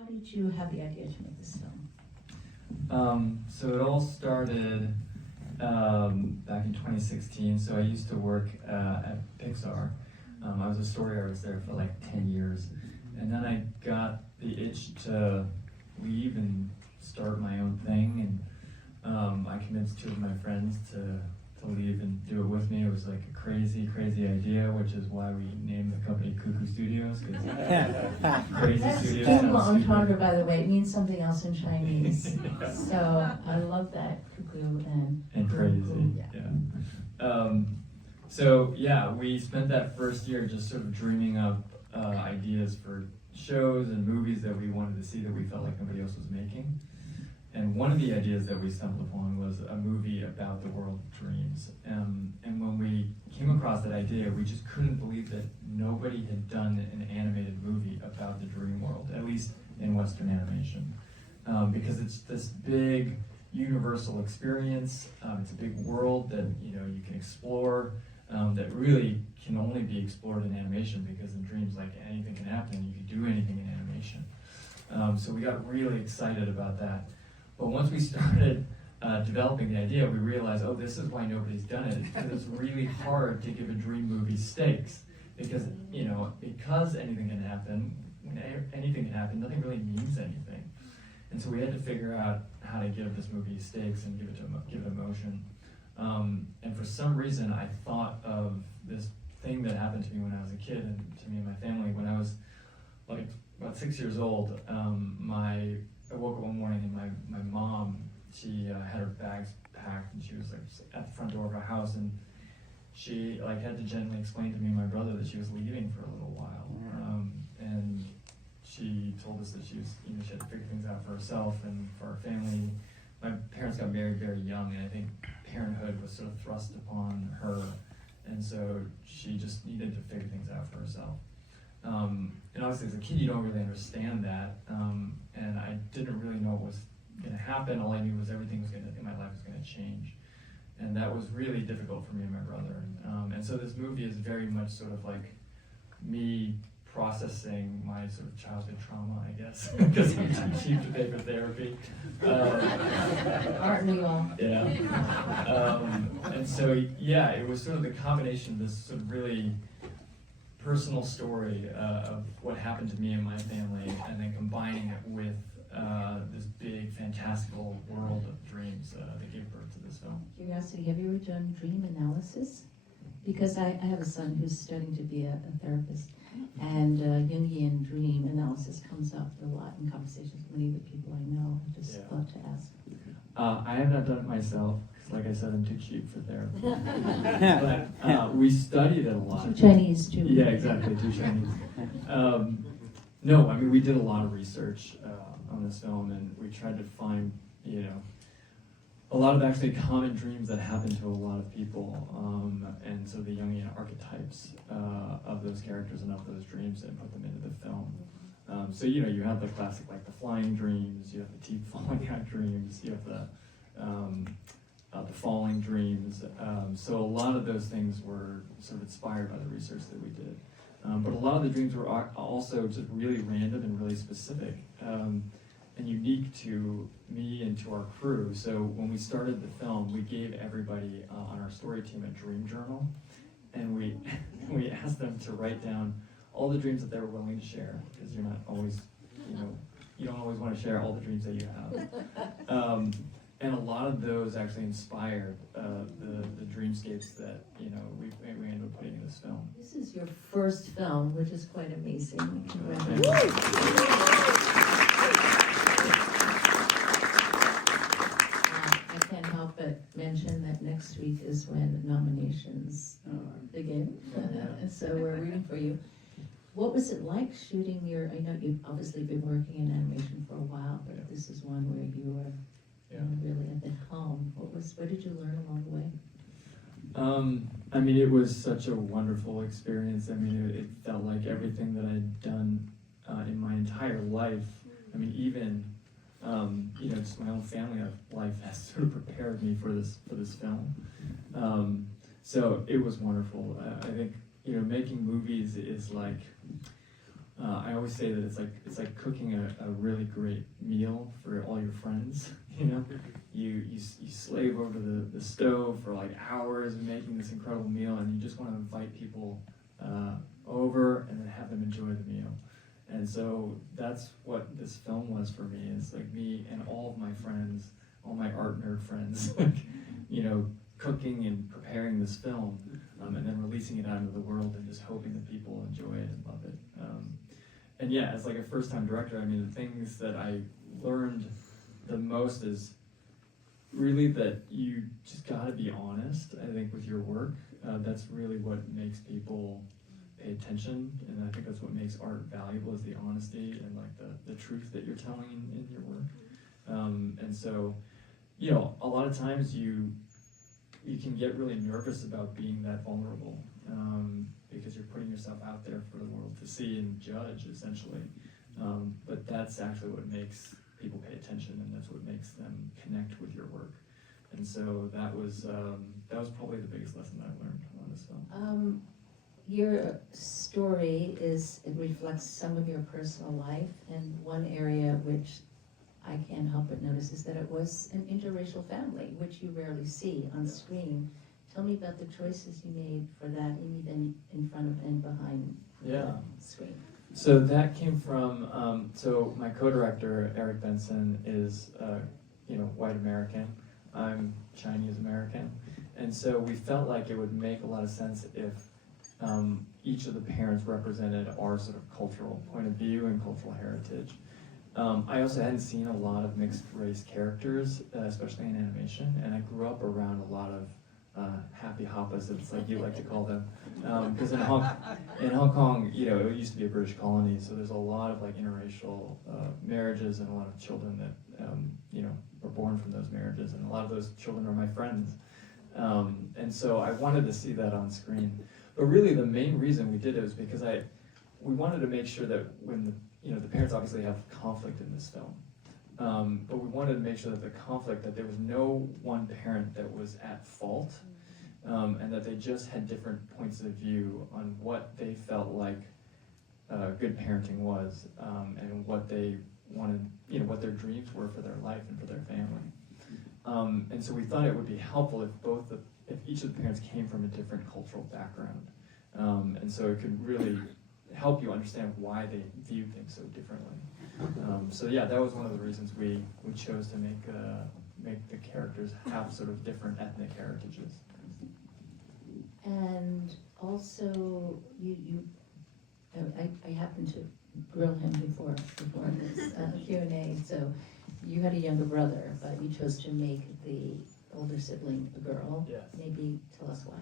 How did you have the idea to make this film? So it all started back in 2016. So I used to work at Pixar. I was a story artist there for like 10 years. And then I got the itch to leave and start my own thing. And I convinced two of my friends to leave and do it with me. It was like a crazy idea, which is why we named the company Kuku Studios. Crazy That's studios. double entendre, by the way. It means something else in Chinese. Yeah. So I love that, Kuku And crazy, Kuku. yeah. So yeah, we spent that first year just sort of dreaming up ideas for shows and movies that we wanted to see that we felt like nobody else was making. And one of the ideas that we stumbled upon was a movie about the world of dreams. And when we came across that idea, we just couldn't believe that nobody had done an animated movie about the dream world, at least in Western animation. Because it's this big universal experience. It's a big world that you can explore, that really can only be explored in animation, because in dreams, like, anything can happen. You can do anything in animation. So we got really excited about that. But once we started developing the idea, we realized, oh, this is why nobody's done it. Because it's really hard to give a dream movie stakes. Because anything can happen, when anything can happen, nothing really means anything. And so we had to figure out how to give this movie stakes and give it emotion. And for some reason, I thought of this thing that happened to me when I was a kid, and to me and my family. When I was like about 6 years old, I woke up one morning and my mom, she had her bags packed, and she was like at the front door of our house, and she had to gently explain to me and my brother that she was leaving for a little while. And she told us that she had to figure things out for herself and for our family. My parents got married very young, and I think parenthood was sort of thrust upon her, and so she just needed to figure things out for herself. And obviously as a kid you don't really understand that, and I didn't really know what was going to happen. All I knew was everything in my life was going to change, and that was really difficult for me and my brother. And so this movie is very much sort of like me processing my sort of childhood trauma, I guess, because I'm too cheap to pay for therapy. Aren't we all? Yeah. And so, yeah, it was sort of the combination of this sort of really personal story of what happened to me and my family, and then combining it with this big, fantastical world of dreams that gave birth to this film. Curiosity, have you ever done dream analysis? Because I have a son who's studying to be a therapist, and Jungian dream analysis comes up a lot in conversations with many of the people I know. I just thought to ask. I have not done it myself, because like I said, I'm too cheap for therapy. But we studied it a lot. Too Chinese, too. Yeah, exactly, too Chinese. No, I mean, we did a lot of research on this film, and we tried to find, a lot of actually common dreams that happen to a lot of people, and so the Jungian archetypes of those characters and of those dreams, and put them into the film. So you have the classic, like the flying dreams, you have the teeth falling out dreams, you have the falling dreams. So a lot of those things were sort of inspired by the research that we did. But a lot of the dreams were also just really random and really specific, and unique to me and to our crew. So when we started the film, we gave everybody on our story team a dream journal, and we asked them to write down all the dreams that they were willing to share, because you're not always, you don't always want to share all the dreams that you have. And a lot of those actually inspired the dreamscapes that we ended up putting in this film. This is your first film, which is quite amazing. I can't help but mention that next week is when nominations begin, so we're rooting for you. What was it like shooting I know you've obviously been working in animation for a while, but this is one where you were really at the helm. What did you learn along the way? I mean, it was such a wonderful experience. I mean, it felt like everything that I'd done in my entire life. I mean, even just my own family life has sort of prepared me for this film. So it was wonderful. I think making movies is like I always say that it's like cooking a really great meal for all your friends. You know, you slave over the stove for like hours making this incredible meal, and you just want to invite people over and then have them enjoy the meal. And so that's what this film was for me. It's like me and all of my friends, all my art nerd friends, you know, cooking and preparing this film, and then releasing it out into the world and just hoping that people enjoy it and love it. And yeah, as like a first-time director, I mean, the things that I learned the most is really that you just gotta be honest, I think, with your work. That's really what makes people pay attention, and I think that's what makes art valuable, is the honesty and like the truth that you're telling in your work. And so, you know, a lot of times you can get really nervous about being that vulnerable, because you're putting yourself out there for the world to see and judge, essentially. But that's actually what makes people pay attention, and that's what makes them connect with your work. And so that was probably the biggest lesson that I learned on this film. Your story it reflects some of your personal life, and one area which I can't help but notice is that it was an interracial family, which you rarely see on screen. Tell me about the choices you made for that, even in front of and behind the screen. So that came from, so my co-director, Eric Benson, is, you know, white American. I'm Chinese American. And so we felt like it would make a lot of sense if each of the parents represented our sort of cultural point of view and cultural heritage. I also hadn't seen a lot of mixed race characters, especially in animation, and I grew up around a lot of happy opposites, like you like to call them, because in Hong Kong, you know, it used to be a British colony, so there's a lot of like interracial marriages and a lot of children that you know, were born from those marriages, and a lot of those children are my friends, and so I wanted to see that on screen. But really, the main reason we did it was because we wanted to make sure that when the parents obviously have conflict in this film. But we wanted to make sure that the conflict, that there was no one parent that was at fault, and that they just had different points of view on what they felt like good parenting was, and what they wanted, you know, what their dreams were for their life and for their family. And so we thought it would be helpful if each of the parents came from a different cultural background, and so it could really help you understand why they view things so differently. So yeah, that was one of the reasons we chose to make the characters have sort of different ethnic heritages. And also, I happened to grill him before this Q&A. So you had a younger brother, but you chose to make the older sibling a girl. Yes. Maybe tell us why.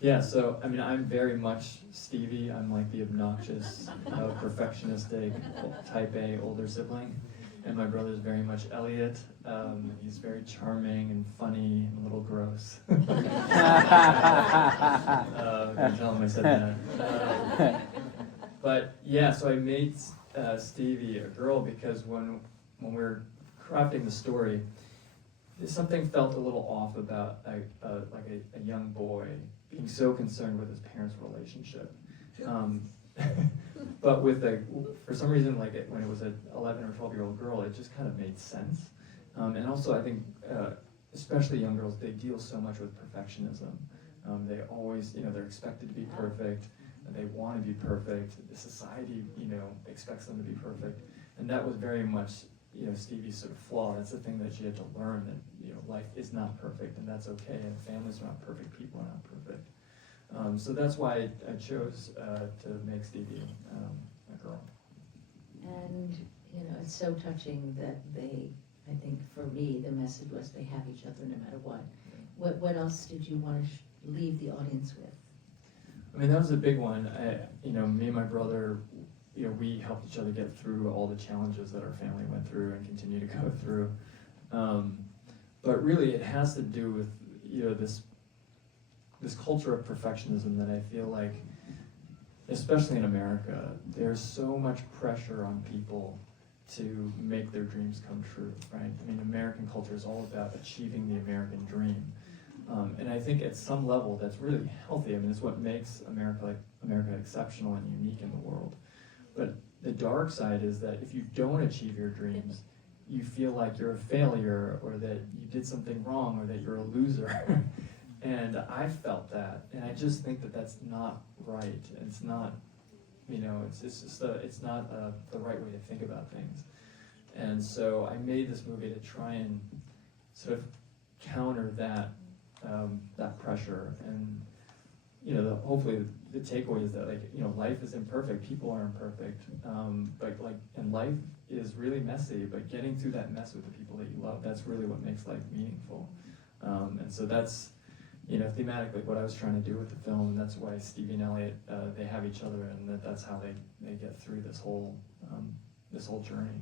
Yeah, so I mean, I'm very much Stevie. I'm like the obnoxious, perfectionistic, type A older sibling, and my brother's very much Elliot. He's very charming and funny and a little gross. You can tell him I said that. But yeah, so I made Stevie a girl because when we were crafting the story, something felt a little off about a young boy being so concerned with his parents' relationship. But for some reason, when it was an 11 or 12-year-old girl, it just kind of made sense. And also, I think, especially young girls, they deal so much with perfectionism. They always, they're expected to be perfect. They want to be perfect. The society, expects them to be perfect. And that was very much, Stevie's sort of flaw. That's the thing that she had to learn, that, life is not perfect, and that's okay, and families are not perfect, people are not perfect. So that's why I chose to make Stevie a girl. And, it's so touching that I think for me, the message was they have each other no matter what. Yeah. What else did you want to leave the audience with? I mean, that was a big one. Me and my brother, we helped each other get through all the challenges that our family went through and continue to go through. But really, it has to do with, this culture of perfectionism that I feel like, especially in America, there's so much pressure on people to make their dreams come true, right? I mean, American culture is all about achieving the American dream. And I think at some level that's really healthy. I mean, it's what makes America exceptional and unique in the world. But the dark side is that if you don't achieve your dreams, you feel like you're a failure, or that you did something wrong, or that you're a loser. And I felt that, and I just think that that's not right. It's not, you know, it's just it's not the right way to think about things. And so I made this movie to try and sort of counter that that pressure. And you know, hopefully the takeaway is that, like, you know, life is imperfect, people are imperfect, but like, and life is really messy. But getting through that mess with the people that you love, that's really what makes life meaningful. And so that's, you know, thematically what I was trying to do with the film, and that's why Stevie and Elliot, they have each other, and that's how they get through this whole journey.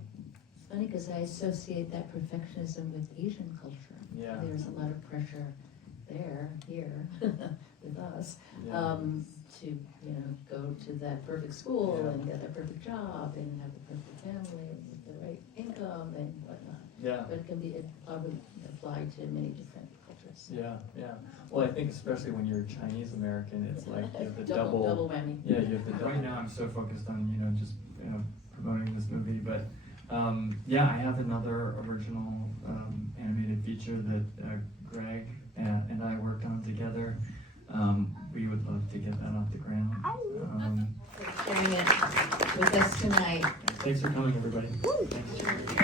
It's funny because I associate that perfectionism with Asian culture. Yeah. There's a lot of pressure here, with us, Yeah. to, you know, go to that perfect school Yeah. and get that perfect job and have the perfect family with the right income and whatnot. Yeah. But it can be, it probably apply to many different cultures. Yeah, yeah. Well, I think especially when you're Chinese American, it's like you have the Double whammy. Yeah, you have the double. Right now, I'm so focused on, you know, just, you know, promoting this movie, but yeah, I have another original animated feature that Greg and I worked on together. We would love to get that off the ground. For sharing it with us tonight. Thanks for coming, everybody. Thanks.